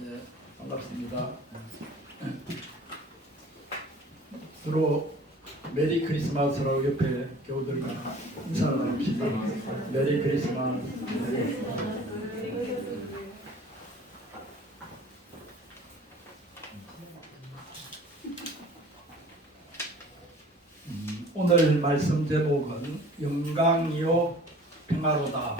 네, 반갑습니다. 서로 메리 크리스마스라고 옆에 교우들과 인사를 나눕시다. 메리 크리스마스. 오늘 말씀 제목은 영광이요 평화로다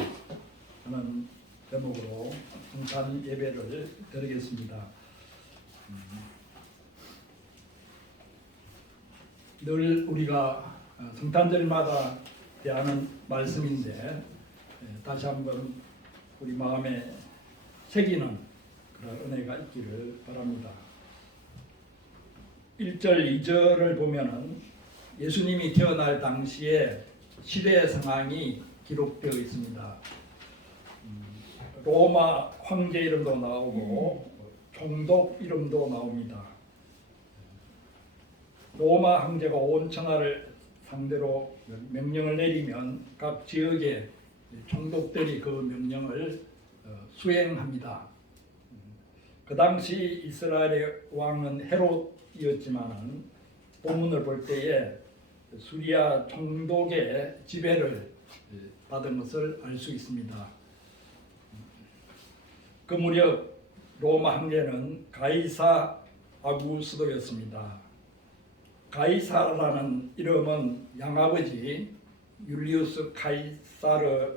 하는 제목으로 성탄 예배를 드리겠습니다. 늘 우리가 성탄절마다 대하는 말씀인데 다시 한번 우리 마음에 새기는 그런 은혜가 있기를 바랍니다. 1절, 2절을 보면은 예수님이 태어날 당시에 시대 상황이 기록되어 있습니다. 로마 황제 이름도 나오고 총독 이름도 나옵니다. 로마 황제가 온 천하를 상대로 명령을 내리면 각 지역의 총독들이 그 명령을 수행합니다. 그 당시 이스라엘의 왕은 헤롯이었지만은 본문을 볼 때에 수리아 총독의 지배를 받은 것을 알 수 있습니다. 그 무렵 로마 황제는 가이사 아구스도였습니다. 가이사라는 이름은 양아버지 율리우스 카이사르에서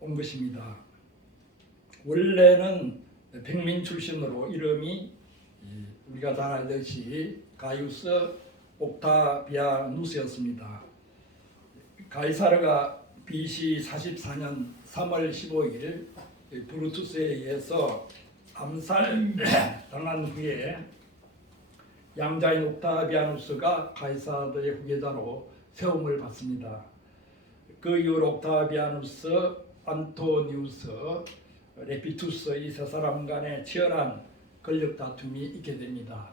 온 것입니다. 원래는 백민 출신으로 이름이 우리가 잘 알듯이 가이우스 옥타비아누스였습니다. 가이사르가 BC 44년 3월 15일 브루투스에 의해서 암살당한 후에 양자인 옥타비아누스가 가이사르의 후계자로 세움을 받습니다. 그 이후로 옥타비아누스, 안토니우스, 레피투스 이 세 사람 간에 치열한 권력 다툼이 있게 됩니다.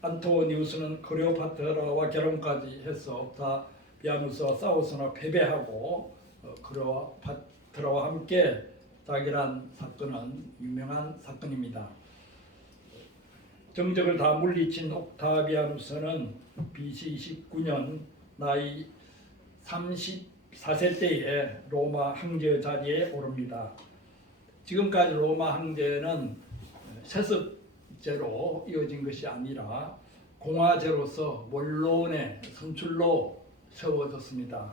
안토니우스는 클레오파트라와 결혼까지 해서 옥타비아누스와 싸웠으나 패배하고 클레오파트라와 함께 자결한 사건은 유명한 사건입니다. 정적을 다 물리친 옥타비아누스는 BC 29년 나이 34세 때에 로마 황제 자리에 오릅니다. 지금까지 로마 황제는 세습제로 이어진 것이 아니라 공화제로서 원로원의 선출로 세워졌습니다.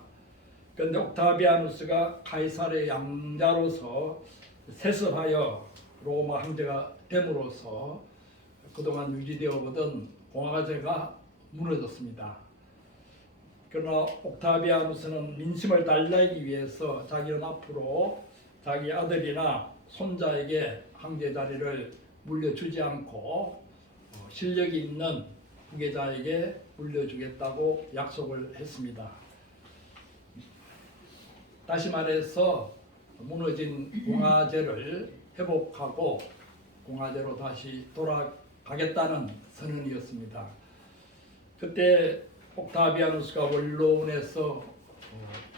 그런데 옥타비아누스가 가이사르의 양자로서 세습하여 로마 황제가 됨으로써 그동안 유지되어 오던 공화제가 무너졌습니다. 그러나 옥타비아누스는 민심을 달래기 위해서 자기는 앞으로 자기 아들이나 손자에게 황제 자리를 물려주지 않고 실력이 있는 후계자에게 물려주겠다고 약속을 했습니다. 다시 말해서 무너진 공화제를 회복하고 공화제로 다시 돌아가겠다는 선언이었습니다. 그때 옥타비아누스가 원로원에서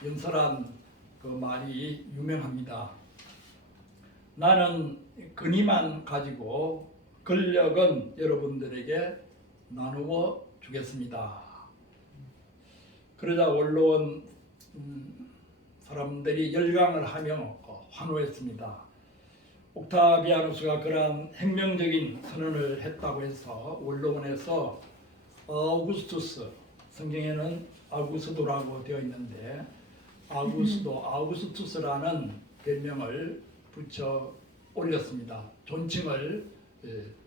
연설한 그 말이 유명합니다. 나는 근위만 가지고 권력은 여러분들에게 나누어 주겠습니다. 그러자 원로원 사람들이 열광을 하며 환호했습니다. 옥타비아누스가 그러한 혁명적인 선언을 했다고 해서 원로원에서 아우구스투스, 성경에는 아구스도라고 되어 있는데 아우구스투스라는 별명을 붙여 올렸습니다. 존칭을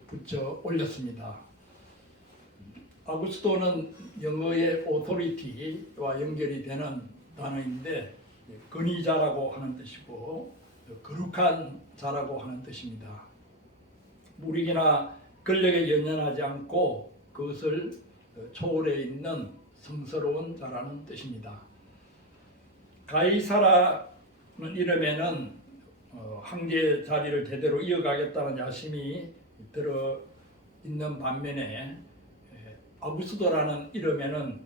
붙여 올렸습니다. 아구스도는 영어의 authority와 연결이 되는 단어인데 권위자라고 하는 뜻이고 거룩한 자라고 하는 뜻입니다. 무력이나 권력에 연연하지 않고 그것을 초월해 있는 성스러운 자라는 뜻입니다. 가이사라는 이름에는 황제 자리를 대대로 이어가겠다는 야심이 들어 있는 반면에 아구스도라는 이름에는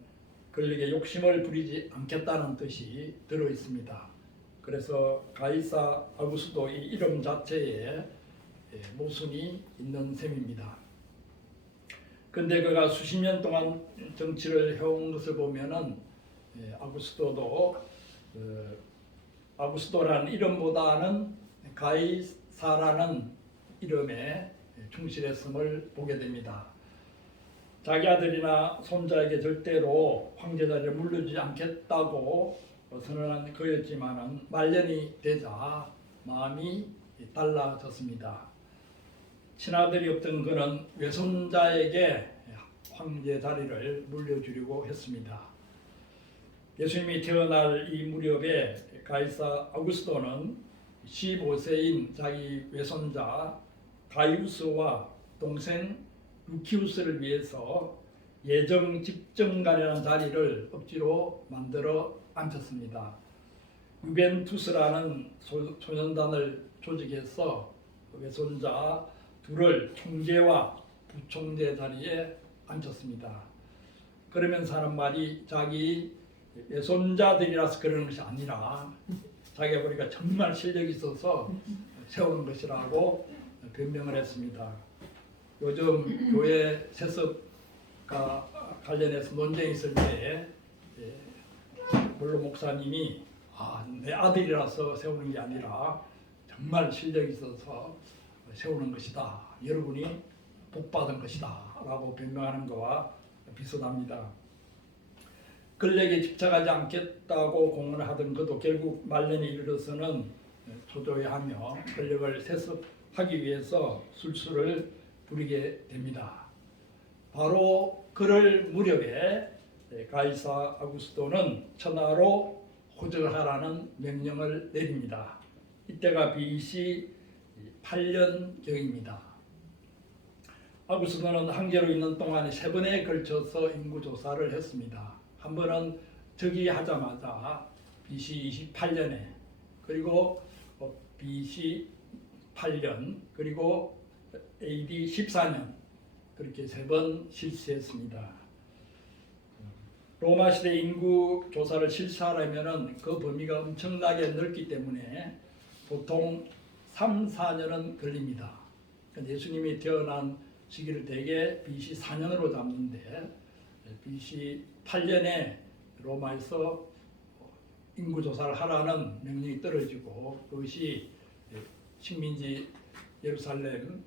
권력에 욕심을 부리지 않겠다는 뜻이 들어 있습니다. 그래서 가이사 아구스도 이 이름 자체에 모순이 있는 셈입니다. 근데 그가 수십 년 동안 정치를 해온 것을 보면은 아구스도도 아구스도라는 이름보다는 가이사라는 이름에 충실했음을 보게 됩니다. 자기 아들이나 손자에게 절대로 황제 자리를 물려주지 않겠다고 선언한 그였지만은 말년이 되자 마음이 달라졌습니다. 친아들이 없던 그는 외손자에게 황제 자리를 물려주려고 했습니다. 예수님이 태어날 이 무렵에 가이사 아구스도는 15세인 자기 외손자 가이우스와 동생 루키우스를 위해서 예정 집정관이라는 자리를 억지로 만들어 앉혔습니다. 유벤투스라는 소년단을 조직해서 외손자 둘을 총재와 부총재 자리에 앉혔습니다. 그러면서 하는 말이 자기 외손자들이라서 그러는 것이 아니라 자기가 보니까 정말 실력이 있어서 세우는 것이라고 변명을 했습니다. 요즘 교회 세습과 관련해서 논쟁이 있을 때 물론 목사님이 내 아들이라서 세우는 게 아니라 정말 실력이 있어서 세우는 것이다. 여러분이 복받은 것이다. 라고 변명하는 것과 비슷합니다. 권력에 집착하지 않겠다고 공언하던 것도 결국 말년에 이르러서는 초조해하며 권력을 세습하기 위해서 술수를 부리게 됩니다. 바로 그럴 무렵에 가이사 아구스도는 천하로 호적을 하라는 명령을 내립니다. 이때가 BC 8년경입니다. 아구스도는 황제로 있는 동안에 3번에 걸쳐서 인구조사를 했습니다. 한 번은 즉위하자마자 BC 28년에 그리고 BC 8년 그리고 AD 14년 그렇게 3번 실시했습니다. 로마 시대 인구 조사를 실시하려면 그 범위가 엄청나게 넓기 때문에 보통 3, 4년은 걸립니다. 예수님이 태어난 시기를 대개 BC 4년으로 잡는데 BC 8년에 로마에서 인구조사를 하라는 명령이 떨어지고 그것이 식민지 예루살렘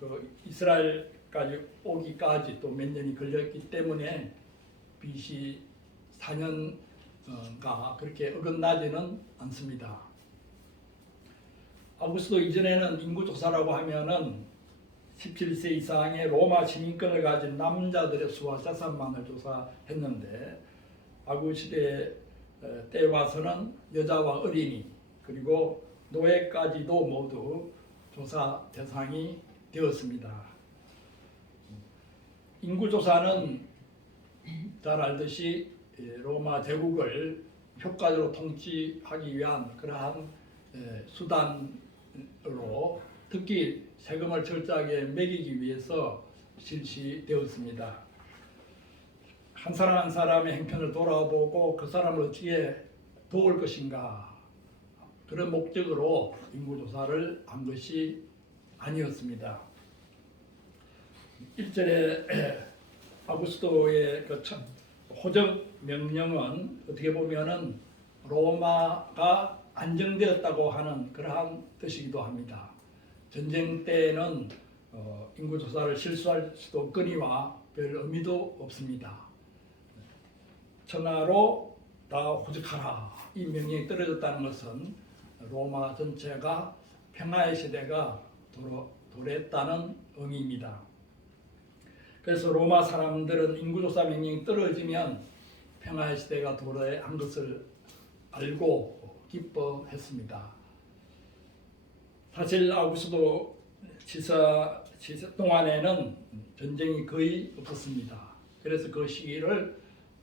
그 이스라엘까지 오기까지 또 몇 년이 걸렸기 때문에 BC 4년가 그렇게 어긋나지는 않습니다. 아구스도 이전에는 인구조사라고 하면은 17세 이상의 로마 시민권을 가진 남자들의 수와 자산만을 조사했는데 아구시대 때 와서는 여자와 어린이 그리고 노예까지도 모두 조사 대상이 되었습니다. 인구조사는 잘 알듯이 로마 제국을 효과적으로 통치하기 위한 그러한 수단으로 특히 세금을 철저하게 매기기 위해서 실시되었습니다. 한 사람 한 사람의 행편을 돌아보고 그 사람을 어떻게 도울 것인가 그런 목적으로 인구조사를 한 것이 아니었습니다. 1절에 아구스도의 그 호적 명령은 어떻게 보면은 로마가 안정되었다고 하는 그러한 뜻이기도 합니다. 전쟁 때는 인구조사를 실수할 수도 없거니와 별 의미도 없습니다. 천하로 다 호적하라 이 명령이 떨어졌다는 것은 로마 전체가 평화의 시대가 도래했다는 의미입니다. 그래서 로마 사람들은 인구조사 명령이 떨어지면 평화의 시대가 도래한 것을 알고 기뻐했습니다. 사실 아구스도 지사 동안에는 전쟁이 거의 없었습니다. 그래서 그 시기를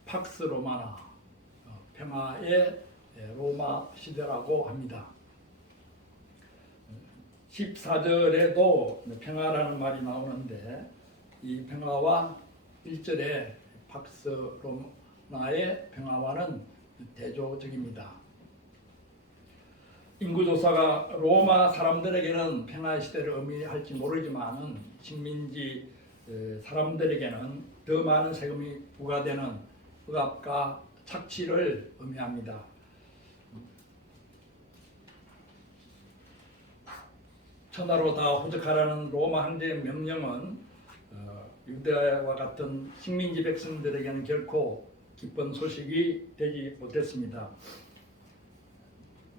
팍스 로마나 평화의 로마 시대라고 합니다. 14절에도 평화라는 말이 나오는데 이 평화와 1절에 팍스 로마의 평화와는 대조적입니다. 연구조사가 로마 사람들에게는 평화 시대를 의미할지 모르지만은 식민지 사람들에게는 더 많은 세금이 부과되는 억압과 착취를 의미합니다. 천하로 다 호적하라는 로마 황제의 명령은 유대와 같은 식민지 백성들에게는 결코 기쁜 소식이 되지 못했습니다.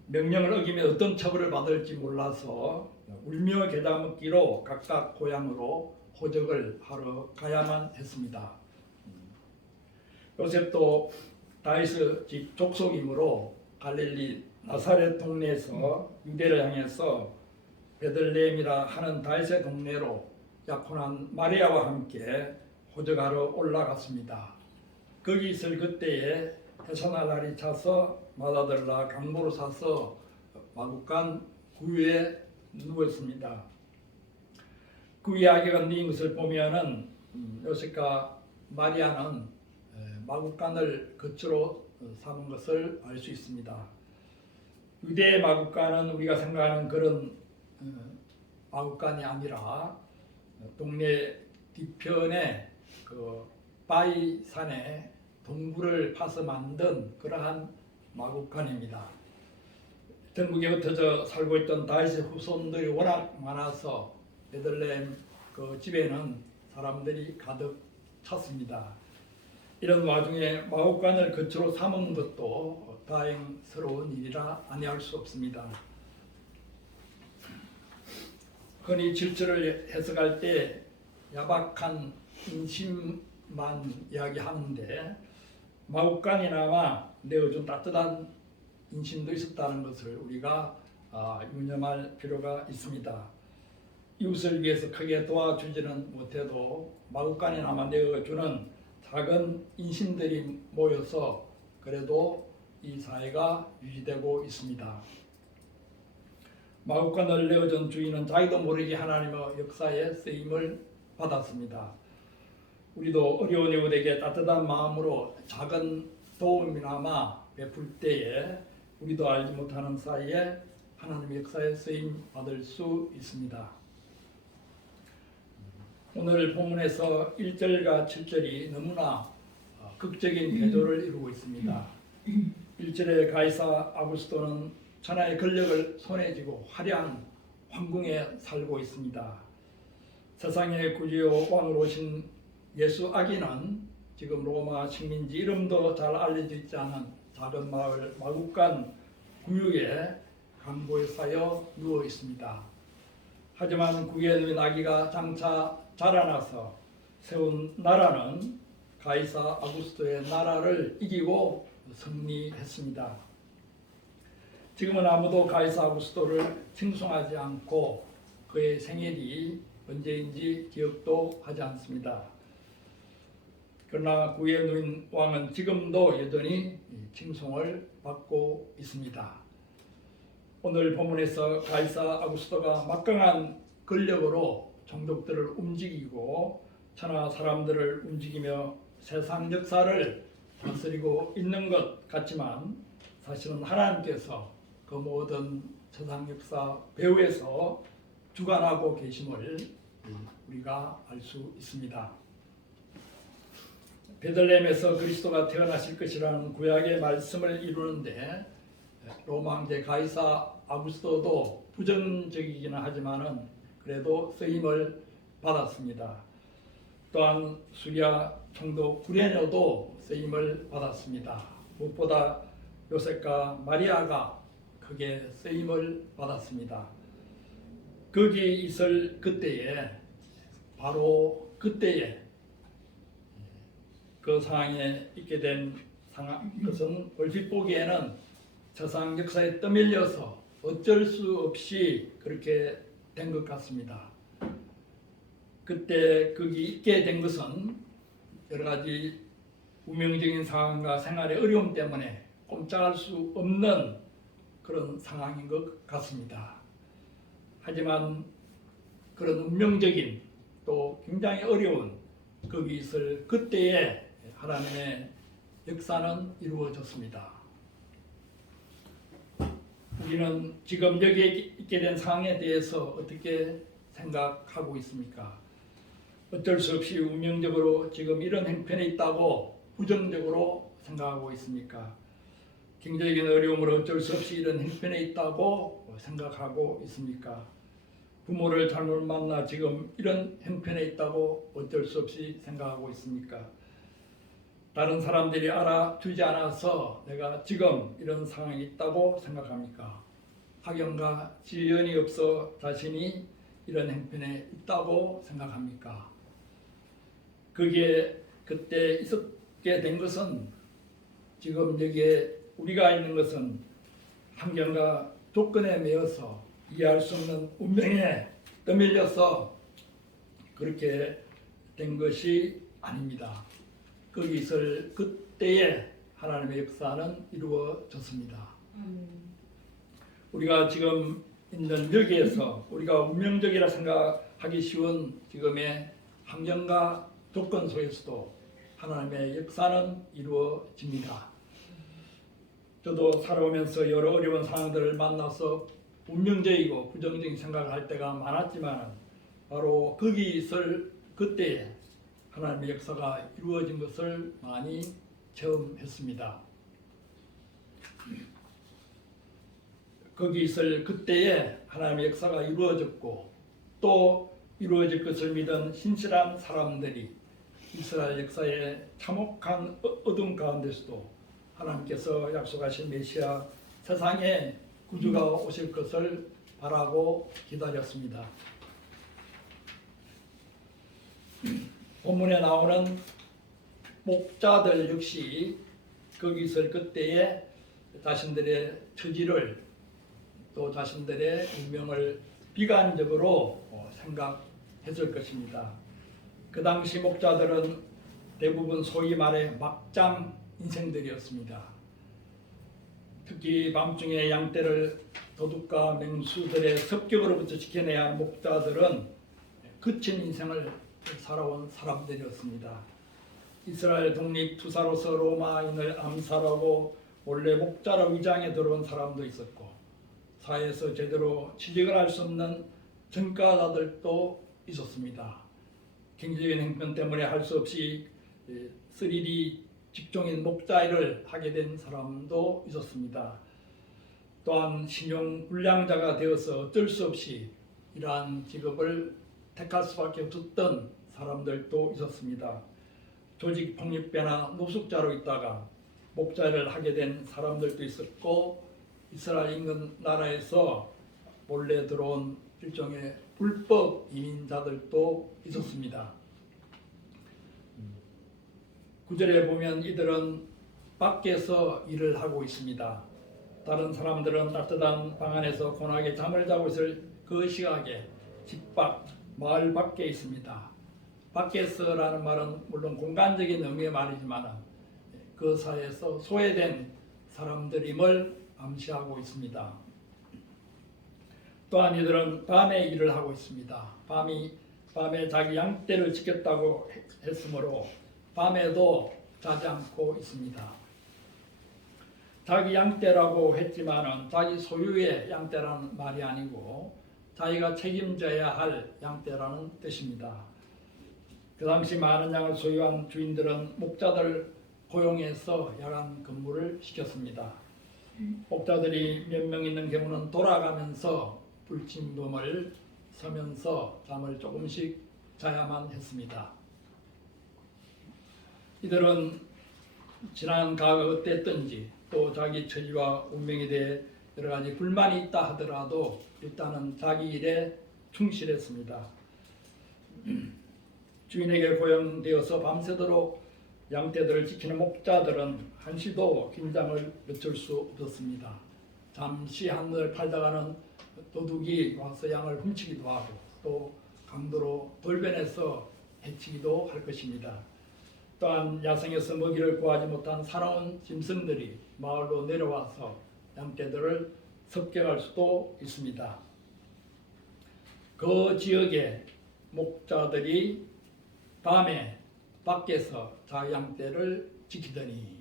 명령을 어기면 어떤 처벌을 받을지 몰라서 울며 겨자 먹기로 각각 고향으로 호적을 하러 가야만 했습니다. 요셉도 다윗의 집 족속이므로 갈릴리 나사렛 동네에서 유대를 향해서 베들레헴이라 하는 다윗의 동네로 약혼한 마리아와 함께 호적하러 올라갔습니다. 거기 있을 그때에 해산할 날이 차서 맏아들라 강보로 사서 마구간 구유에 누웠습니다. 그 이야기가 넣인 것을 보면은 요셉과 마리아는 마구간을 거처로 삼은 것을 알 수 있습니다. 유대의 마구간은 우리가 생각하는 그런 마구간이 아니라 동네 뒤편에 그 바위 산에 동굴을 파서 만든 그러한 마구간입니다. 전국에 흩어져 살고 있던 다윗의 후손들이 워낙 많아서 베들레헴 그 집에는 사람들이 가득 찼습니다. 이런 와중에 마구간을 거처로 삼은 것도 다행스러운 일이라 아니할 수 없습니다. 흔히 질서를 해석할 때 야박한 인심만 이야기하는데 마구간이나마 내어준 따뜻한 인심도 있었다는 것을 우리가 유념할 필요가 있습니다. 이웃을 위해서 크게 도와주지는 못해도 마구간이나마 내어주는 작은 인심들이 모여서 그래도 이 사회가 유지되고 있습니다. 마구간을 내어준 주인은 자기도 모르게 하나님의 역사에 쓰임을 받았습니다. 우리도 어려운 이웃에게 따뜻한 마음으로 작은 도움이나마 베풀 때에 우리도 알지 못하는 사이에 하나님의 역사에 쓰임 받을 수 있습니다. 오늘 본문에서 1절과 7절이 너무나 극적인 대조를 이루고 있습니다. 1절에 가이사 아구스토는 천하의 권력을 손에 쥐고 화려한 황궁에 살고 있습니다. 세상의 구주요 왕으로 오신 예수 아기는 지금 로마 식민지 이름도 잘 알려져 있지 않은 작은 마을 마구간 구유에 강보에 쌓여 누워 있습니다. 하지만 구유에 누운 아기가 장차 자라나서 세운 나라는 가이사 아구스토의 나라를 이기고 승리했습니다. 지금은 아무도 가이사 아구스토를 칭송하지 않고 그의 생일이 언제인지 기억도 하지 않습니다. 그러나 구유에 누인 왕은 지금도 여전히 칭송을 받고 있습니다. 오늘 본문에서 가이사 아구스토가 막강한 권력으로 종족들을 움직이고 천하 사람들을 움직이며 세상 역사를 다스리고 있는 것 같지만 사실은 하나님께서 그 모든 세상 역사 배후에서 주관하고 계심을 우리가 알 수 있습니다. 베들레헴에서 그리스도가 태어나실 것이라는 구약의 말씀을 이루는데 로마 황제 가이사 아구스토도 부정적이기는 하지만은 그래도 쓰임을 받았습니다. 또한 수리아 총독 구레뇨도 쓰임을 받았습니다. 무엇보다 요셉과 마리아가 크게 쓰임을 받았습니다. 거기 있을 그때에 바로 그때에 그 상황에 있게 된 것은 얼핏 보기에는 세상 역사에 떠밀려서 어쩔 수 없이 그렇게 된 것 같습니다. 그때 거기 있게 된 것은 여러 가지 운명적인 상황과 생활의 어려움 때문에 꼼짝할 수 없는 그런 상황인 것 같습니다. 하지만 그런 운명적인 또 굉장히 어려운 거기 있을 그때에 하나님의 역사는 이루어졌습니다. 우리는 지금 여기에 있게 된 상황에 대해서 어떻게 생각하고 있습니까? 어쩔 수 없이 운명적으로 지금 이런 형편에 있다고 부정적으로 생각하고 있습니까? 경제적인 어려움으로 어쩔 수 없이 이런 형편에 있다고 생각하고 있습니까? 부모를 잘못 만나 지금 이런 형편에 있다고 어쩔 수 없이 생각하고 있습니까? 다른 사람들이 알아주지 않아서 내가 지금 이런 상황에 있다고 생각합니까? 학연과 지연이 없어 자신이 이런 형편에 있다고 생각합니까? 그게 그때 있었게 된 것은 지금 여기에 우리가 있는 것은 환경과 조건에 매여서 이해할 수 없는 운명에 떠밀려서 그렇게 된 것이 아닙니다. 거기 있을 그때에 하나님의 역사는 이루어졌습니다. 우리가 지금 있는 여기에서 우리가 운명적이라 생각하기 쉬운 지금의 환경과 조건 속에서도 하나님의 역사는 이루어집니다. 저도 살아오면서 여러 어려운 상황들을 만나서 운명적이고 부정적인 생각을 할 때가 많았지만 바로 거기 있을 그때에 하나님의 역사가 이루어진 것을 많이 체험했습니다. 거기 있을 그때에 하나님의 역사가 이루어졌고 또 이루어질 것을 믿은 신실한 사람들이 이스라엘 역사의 참혹한 어둠 가운데서도 하나님께서 약속하신 메시아 세상에 구주가 오실 것을 바라고 기다렸습니다. 본문에 나오는 목자들 역시 거기 있을 그때에 자신들의 처지를 또 자신들의 운명을 비관적으로 생각했을 것입니다. 그 당시 목자들은 대부분 소위 말해 막장 인생들이었습니다. 특히 밤중에 양떼를 도둑과 맹수들의 습격으로부터 지켜내야 하는 목자들은 거친 인생을 살아온 사람들이었습니다. 이스라엘 독립 투사로서 로마인을 암살하고 원래 목자로 위장에 들어온 사람도 있었고 사회에서 제대로 취직을 할 수 없는 전과자들도 있었습니다. 경제적인 형편 때문에 할 수 없이 3D 직종인 목자 일을 하게 된 사람도 있었습니다. 또한 신용 불량자가 되어서 어쩔 수 없이 이러한 직업을 택할 수밖에 없었던 사람들도 있었습니다. 조직 폭력배나 노숙자로 있다가 목자를 하게 된 사람들도 있었고 이스라엘 인근 나라에서 몰래 들어온 일종의 불법 이민자들도 있었습니다. 9절에 보면 이들은 밖에서 일을 하고 있습니다. 다른 사람들은 따뜻한 방 안에서 고나게 잠을 자고 있을 그 시각에 집 밖, 마을 밖에 있습니다. 밖에서라는 말은 물론 공간적인 의미의 말이지만 그 사이에서 소외된 사람들임을 암시하고 있습니다. 또한 이들은 밤에 일을 하고 있습니다. 밤에 자기 양떼를 지켰다고 했으므로 밤에도 자지 않고 있습니다. 자기 양떼라고 했지만은 자기 소유의 양떼라는 말이 아니고 자기가 책임져야 할 양떼라는 뜻입니다. 그 당시 많은 양을 소유한 주인들은 목자들 고용해서 야간 근무를 시켰습니다. 목자들이 몇 명 있는 경우는 돌아가면서 불침범을 서면서 잠을 조금씩 자야만 했습니다. 이들은 지난 과거 어땠던지 또 자기 처지와 운명에 대해 여러 가지 불만이 있다 하더라도 일단은 자기 일에 충실했습니다. 주인에게 고용되어서 밤새도록 양떼들을 지키는 목자들은 한시도 긴장을 늦출 수 없었습니다. 잠시 한눈을 팔다가는 도둑이 와서 양을 훔치기도 하고 또 강도로 돌변해서 해치기도 할 것입니다. 또한 야생에서 먹이를 구하지 못한 사나운 짐승들이 마을로 내려와서 양떼들을 습격할 수도 있습니다. 그 지역의 목자들이 밤에 밖에서 자기 양떼를 지키더니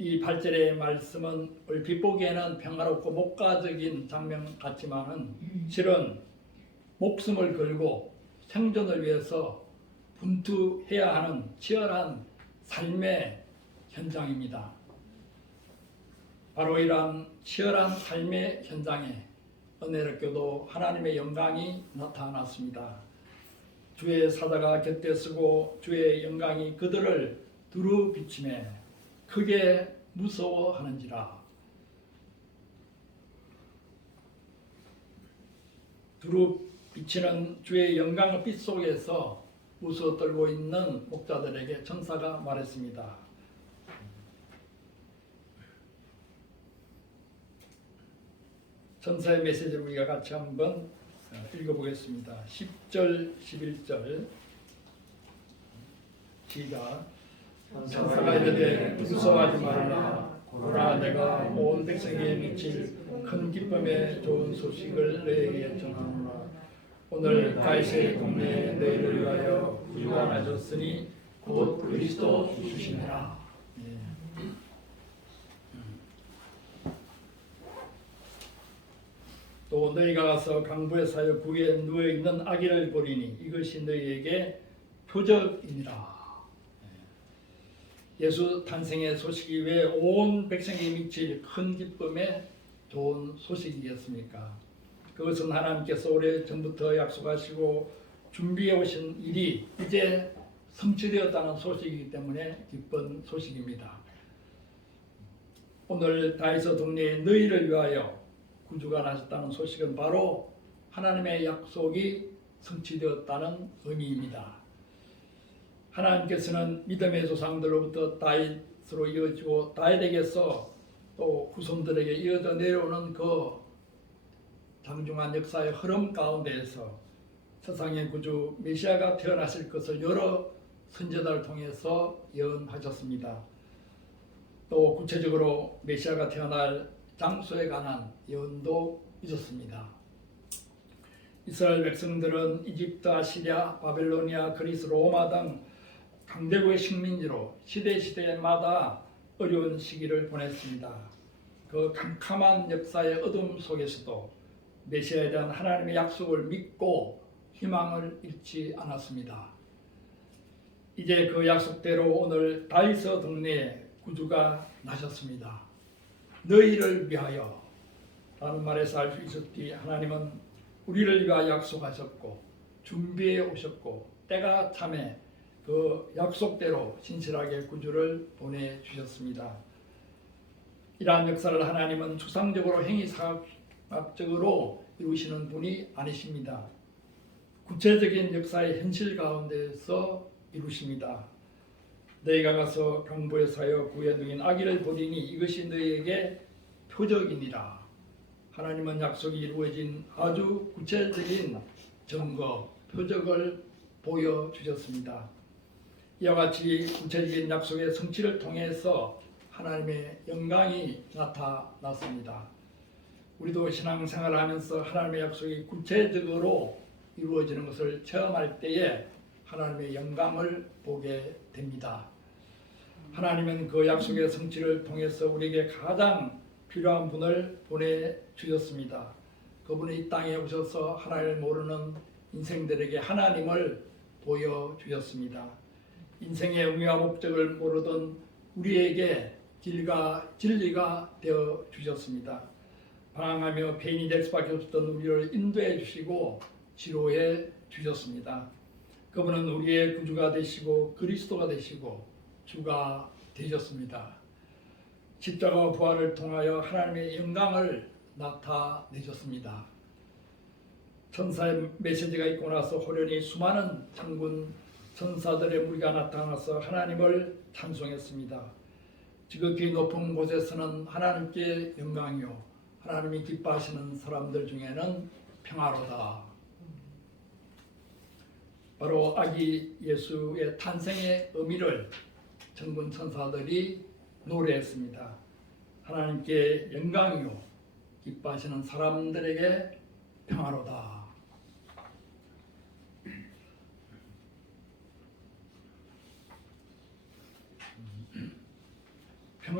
이 8절의 말씀은 얼핏 보기에는 평화롭고 목가적인 장면 같지만은 실은 목숨을 걸고 생존을 위해서 분투해야 하는 치열한 삶의 현장입니다. 바로 이러한 치열한 삶의 현장에 은혜롭게도 하나님의 영광이 나타났습니다. 주의 사자가 곁에 서고 주의 영광이 그들을 두루 비치매 크게 무서워하는지라. 두루 비치는 주의 영광의 빛 속에서 무서워 떨고 있는 목자들에게 천사가 말했습니다. 천사의 메시지를 우리가 같이 한번 읽어보겠습니다. 10절, 11절 시작. 천사가 이르되 무서워하지 말라. 보라, 내가 온 백성에게 미칠 큰 기쁨의 좋은 소식을 너에게 전하노라. 오늘 다윗의 동네에 너희를 위하여 구주가 나셨으니 곧 그리스도 주시니라. 또 너희가 가서 강부에 사여 구에 누워있는 아기를 보리니 이것이 너희에게 표적이니라. 예수 탄생의 소식이 왜 온 백성에 미칠 큰 기쁨의 좋은 소식이겠습니까? 그것은 하나님께서 오래전부터 약속하시고 준비해 오신 일이 이제 성취되었다는 소식이기 때문에 기쁜 소식입니다. 오늘 다윗의 동네에 너희를 위하여 구주가 나셨다는 소식은 바로 하나님의 약속이 성취되었다는 의미입니다. 하나님께서는 믿음의 조상들로부터 다윗으로 이어지고 다윗에게서 또 후손들에게 이어져 내려오는 그 장중한 역사의 흐름 가운데에서 세상의 구주 메시아가 태어나실 것을 여러 선지자를 통해서 예언하셨습니다. 또 구체적으로 메시아가 태어날 장소에 관한 예언도 있었습니다. 이스라엘 백성들은 이집트, 아시리아, 바벨로니아, 그리스, 로마 등 강대국의 식민지로 시대마다 어려운 시기를 보냈습니다. 그 캄캄한 역사의 어둠 속에서도 메시아에 대한 하나님의 약속을 믿고 희망을 잃지 않았습니다. 이제 그 약속대로 오늘 다윗의 동네에 구주가 나셨습니다. 너희를 위하여 라는 말에서 알 수 있었기에 하나님은 우리를 위하여 약속하셨고 준비해 오셨고 때가 참에 그 약속대로 신실하게 구주를 보내주셨습니다. 이러한 역사를 하나님은 추상적으로 행위사학적으로 이루시는 분이 아니십니다. 구체적인 역사의 현실 가운데서 이루십니다. 너희가 가서 강부에 사여 구에 누인 아기를 보리니 이것이 너희에게 표적이니라. 하나님은 약속이 이루어진 아주 구체적인 증거, 표적을 보여주셨습니다. 이와 같이 구체적인 약속의 성취를 통해서 하나님의 영광이 나타났습니다. 우리도 신앙생활을 하면서 하나님의 약속이 구체적으로 이루어지는 것을 체험할 때에 하나님의 영광을 보게 됩니다. 하나님은 그 약속의 성취를 통해서 우리에게 가장 필요한 분을 보내주셨습니다. 그분이 이 땅에 오셔서 하나님을 모르는 인생들에게 하나님을 보여주셨습니다. 인생의 의미와 목적을 모르던 우리에게 길과 진리가 되어 주셨습니다. 방황하며 폐인이 될 수밖에 없었던 우리를 인도해 주시고 치료해 주셨습니다. 그분은 우리의 구주가 되시고 그리스도가 되시고 주가 되셨습니다. 십자가와 부활을 통하여 하나님의 영광을 나타내셨습니다. 천사의 메시지가 있고 나서 호련히 수많은 천군 천사들의 무리가 나타나서 하나님을 찬송했습니다. 지극히 높은 곳에서는 하나님께 영광이요 하나님이 기뻐하시는 사람들 중에는 평화로다. 바로 아기 예수의 탄생의 의미를 천군 천사들이 노래했습니다. 하나님께 영광이요 기뻐하시는 사람들에게 평화로다.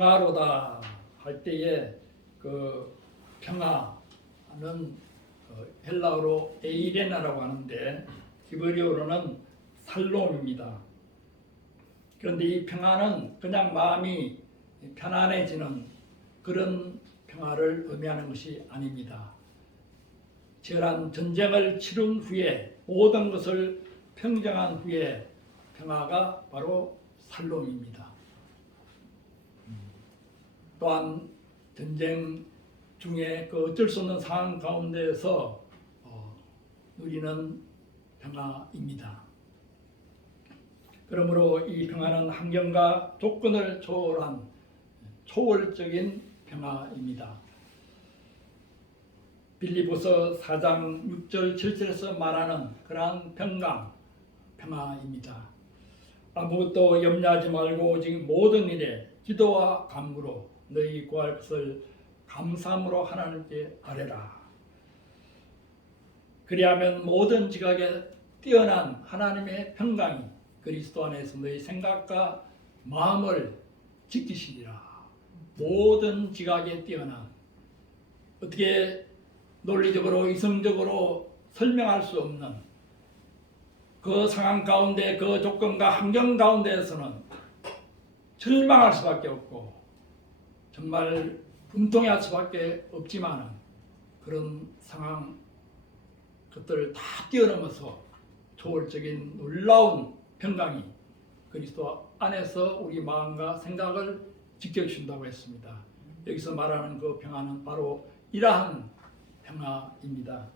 평화로다 할 때에 그 평화는 헬라어로 에이레나라고 하는데 히브리어로는 살롬입니다. 그런데 이 평화는 그냥 마음이 편안해지는 그런 평화를 의미하는 것이 아닙니다. 치열한 전쟁을 치른 후에 모든 것을 평정한 후에 평화가 바로 살롬입니다. 또한 전쟁 중에 그 어쩔 수 없는 상황 가운데에서 누리는 평화입니다. 그러므로 이 평화는 환경과 조건을 초월한 초월적인 평화입니다. 빌립보서 4장 6절 7절에서 말하는 그러한 평화입니다. 아무것도 염려하지 말고 오직 모든 일에 기도와 간구로 너희 구할 것을 감사함으로 하나님께 아뢰라. 그리하면 모든 지각에 뛰어난 하나님의 평강이 그리스도 안에서 너희 생각과 마음을 지키시리라. 모든 지각에 뛰어난, 어떻게 논리적으로 이성적으로 설명할 수 없는 그 상황 가운데, 그 조건과 환경 가운데에서는 절망할 수밖에 없고 정말 분통할 수밖에 없지만 그런 상황, 그것들을 다 뛰어넘어서 초월적인 놀라운 평강이 그리스도 안에서 우리 마음과 생각을 지켜주신다고 했습니다. 여기서 말하는 그 평화는 바로 이러한 평화입니다.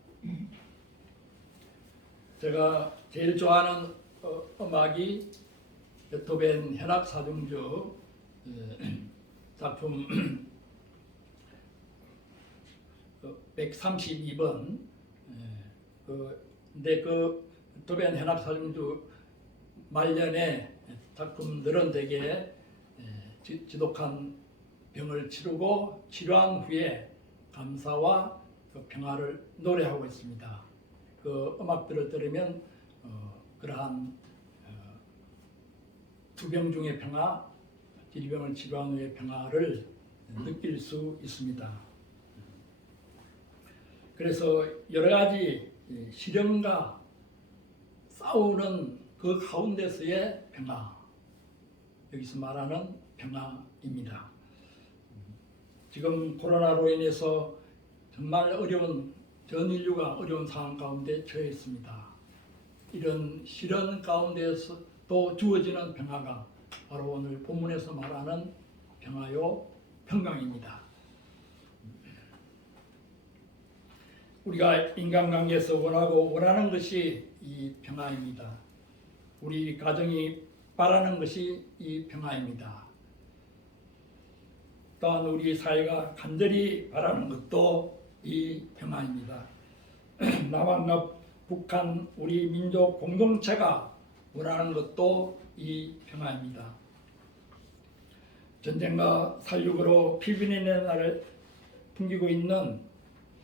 제가 제일 좋아하는 음악이 베토벤 현악사중주 작품 132번. 근데 그 베토벤 현악사중주 말년에 작품들은 대개 지독한 병을 치르고 치료한 후에 감사와 그 평화를 노래하고 있습니다. 그 음악들을 들으면 그러한 투병 중의 평화, 질병을 치료한 후의 평화를 느낄 수 있습니다. 그래서 여러 가지 시련과 싸우는 그 가운데서의 평화, 여기서 말하는 평화입니다. 지금 코로나로 인해서 정말 전 인류가 어려운 상황 가운데 처해 있습니다. 이런 시련 가운데서 또 주어지는 평화가 바로 오늘 본문에서 말하는 평화요 평강입니다. 우리가 인간관계에서 원하는 것이 이 평화입니다. 우리 가정이 바라는 것이 이 평화입니다. 또한 우리 사회가 간절히 바라는 것도 이 평화입니다. 남한과 북한 우리 민족 공동체가 원하는 것도 이 평화입니다. 전쟁과 살육으로 피비린내 나를 풍기고 있는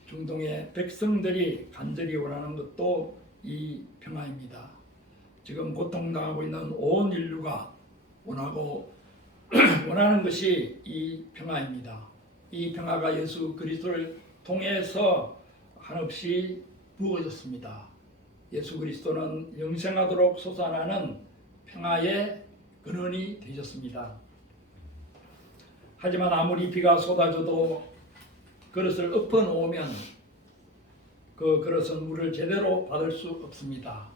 중동의 백성들이 간절히 원하는 것도 이 평화입니다. 지금 고통당하고 있는 온 인류가 원하는 것이 이 평화입니다. 이 평화가 예수 그리스도를 통해서 한없이 부어졌습니다. 예수 그리스도는 영생하도록 솟아나는 평화의 근원이 되셨습니다. 하지만 아무리 비가 쏟아져도 그릇을 엎어놓으면 그 그릇은 물을 제대로 받을 수 없습니다.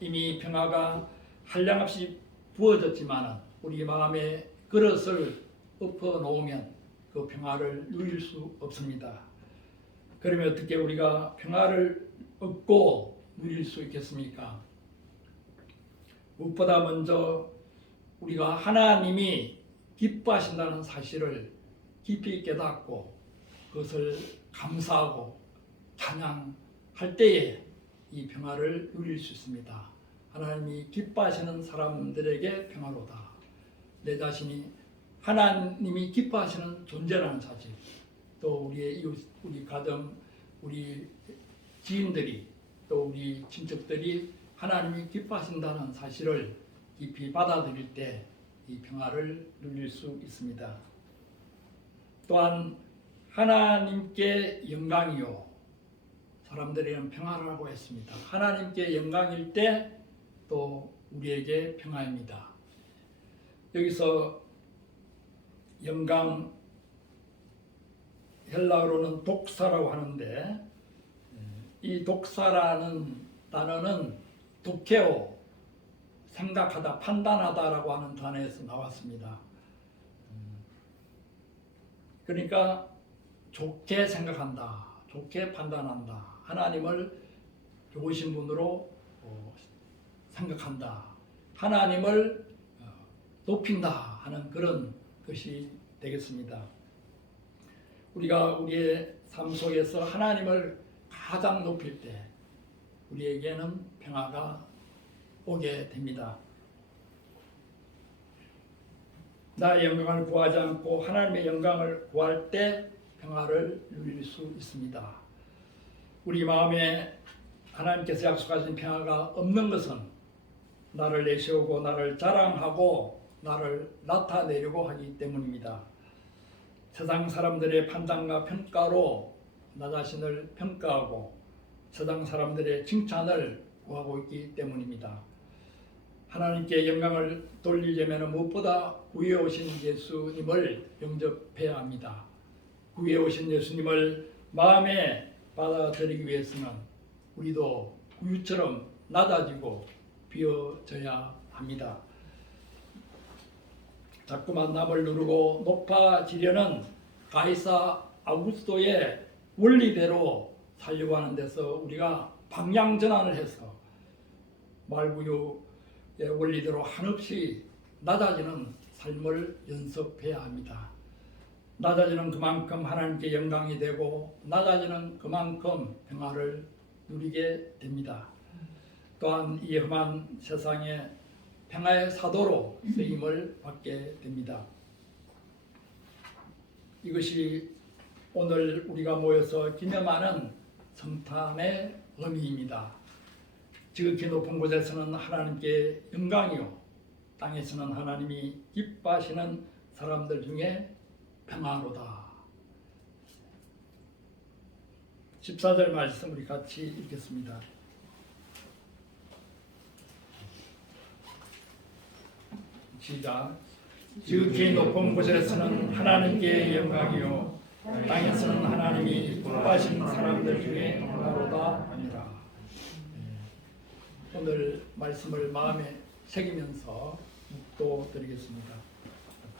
이미 평화가 한량없이 부어졌지만 우리 마음의 그릇을 엎어놓으면 그 평화를 누릴 수 없습니다. 그러면 어떻게 우리가 평화를 얻고 누릴 수 있겠습니까? 무엇보다 먼저 우리가 하나님이 기뻐하신다는 사실을 깊이 깨닫고 그것을 감사하고 찬양할 때에 이 평화를 누릴 수 있습니다. 하나님이 기뻐하시는 사람들에게 평화로다. 내 자신이 하나님이 기뻐하시는 존재라는 사실, 또 우리의 이웃, 우리 가정, 우리 지인들이, 또 우리 친척들이 하나님이 기뻐하신다는 사실을 깊이 받아들일 때 이 평화를 누릴 수 있습니다. 또한 하나님께 영광이요 사람들에게는 평화라고 했습니다. 하나님께 영광일 때 또 우리에게 평화입니다. 여기서 영광 헬라어로는 독사라고 하는데 이 독사라는 단어는 도케오 생각하다 판단하다라고 하는 단어에서 나왔습니다. 그러니까 좋게 생각한다, 좋게 판단한다, 하나님을 좋으신 분으로 생각한다, 하나님을 높인다 하는 그런 것이 되겠습니다. 우리가 우리의 삶 속에서 하나님을 가장 높일 때 우리에게는 평화가 오게 됩니다. 나의 영광을 구하지 않고 하나님의 영광을 구할 때 평화를 누릴 수 있습니다. 우리 마음에 하나님께서 약속하신 평화가 없는 것은 나를 내세우고 나를 자랑하고 나를 나타내려고 하기 때문입니다. 세상 사람들의 판단과 평가로 나 자신을 평가하고 세상 사람들의 칭찬을 구하고 있기 때문입니다. 하나님께 영광을 돌리려면 무엇보다 구해 오신 예수님을 영접해야 합니다. 구해 오신 예수님을 마음에 받아들이기 위해서는 우리도 우유처럼 낮아지고 비워져야 합니다. 자꾸만 남을 누르고 높아지려는 가이사 아우구스토의 원리대로 살려고 하는 데서 우리가 방향 전환을 해서 말구유의 원리대로 한없이 낮아지는 삶을 연습해야 합니다. 낮아지는 그만큼 하나님께 영광이 되고 낮아지는 그만큼 평화를 누리게 됩니다. 또한 이 험한 세상에 평화의 사도로 쓰임을 받게 됩니다. 이것이 오늘 우리가 모여서 기념하는 성탄의 의미입니다. 지극히 높은 곳에서는 하나님께 영광이요 땅에서는 하나님이 기뻐하시는 사람들 중에 평화로다. 14절 말씀 우리 같이 읽겠습니다. 시작. 지극히 높은 곳에서는 하나님께 영광이요 땅에서는 하나님이 기뻐하시는 사람들 중에 평화로다 합니다. 오늘 말씀을 마음에 새기면서 묵도드리겠습니다.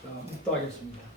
묵도하겠습니다.